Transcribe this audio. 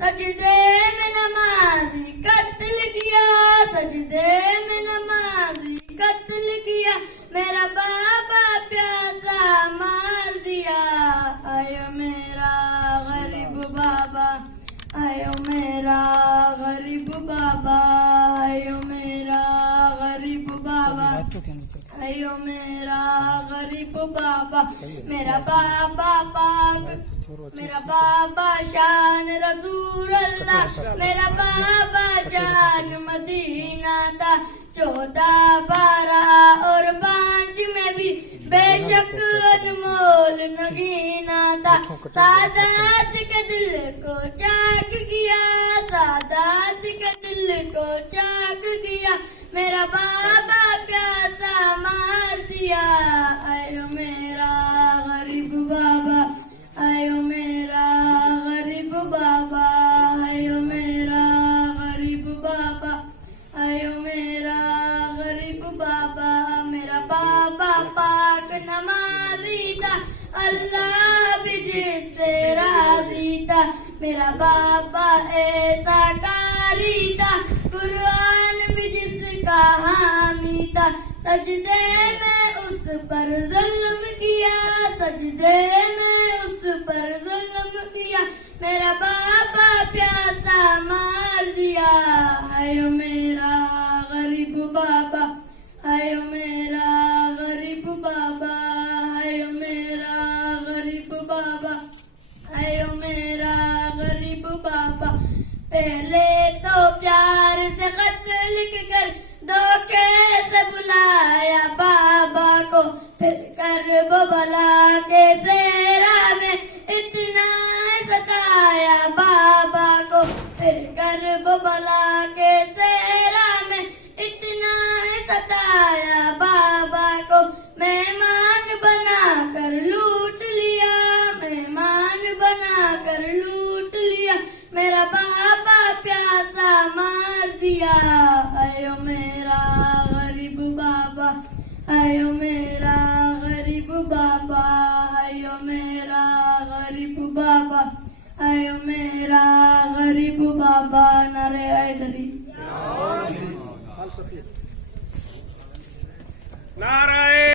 सजदे में नमाजी कत्ल किया, सजदे में नमाजी कत्ल किया, मेरा बाबा प्यासा मार दिया। आयो मेरा गरीब बाबा, आयो मेरा गरीब बाबा, आयो मेरा गरीब बाबा, आयो मेरा गरीब बाबा। मेरा बाबा पाक, मेरा बाबा शान रसूल अल्लाह, मेरा बाबा जान मदीना था। 14, 12 और 5 में भी बेशक अनमोल नगीना था। सादात के दिल को चाक किया, सादात के दिल को चाक किया, मेरा बाबा प्यासा मार दिया। आयो मेरा गरीब बाबा, आयो मेरा गरीब बाबा, आयो मेरा गरीब बाबा, आयो मेरा गरीब बाबा। मेरा बाबा पाक नमाजी था, अल्लाह भी जिससे राजी था। मेरा बाबा ऐसा कारी था, कुरान भी जिसका हामी था। सजदे में उस पर जुल्म किया, सजदे में उस पर जुल्म किया, मेरा बाबा प्यासा मार दिया। आयो मेरा गरीब बाबा, आयो मेरा गरीब बाबा, आयो मेरा गरीब बाबा, आयो मेरा गरीब बाबा। पहले तो प्यार से खत लिख कर धोखे से बुलाया बाबा को, फिर करबला के सेहरा में इतना है सताया बाबा को, फिर करबला के सेहरा में इतना है सताया बाबा को। मेहमान बना कर लूट लिया, मेहमान बना कर लूट लिया, मेरा बाबा प्यासा मार दिया। आयो मेरा गरीब बाबा, आयो मेरा गरीब बाबा, आयो मेरा गरीब बाबा, आयो मेरा गरीब बाबा। नारे हैदरी, नारायण।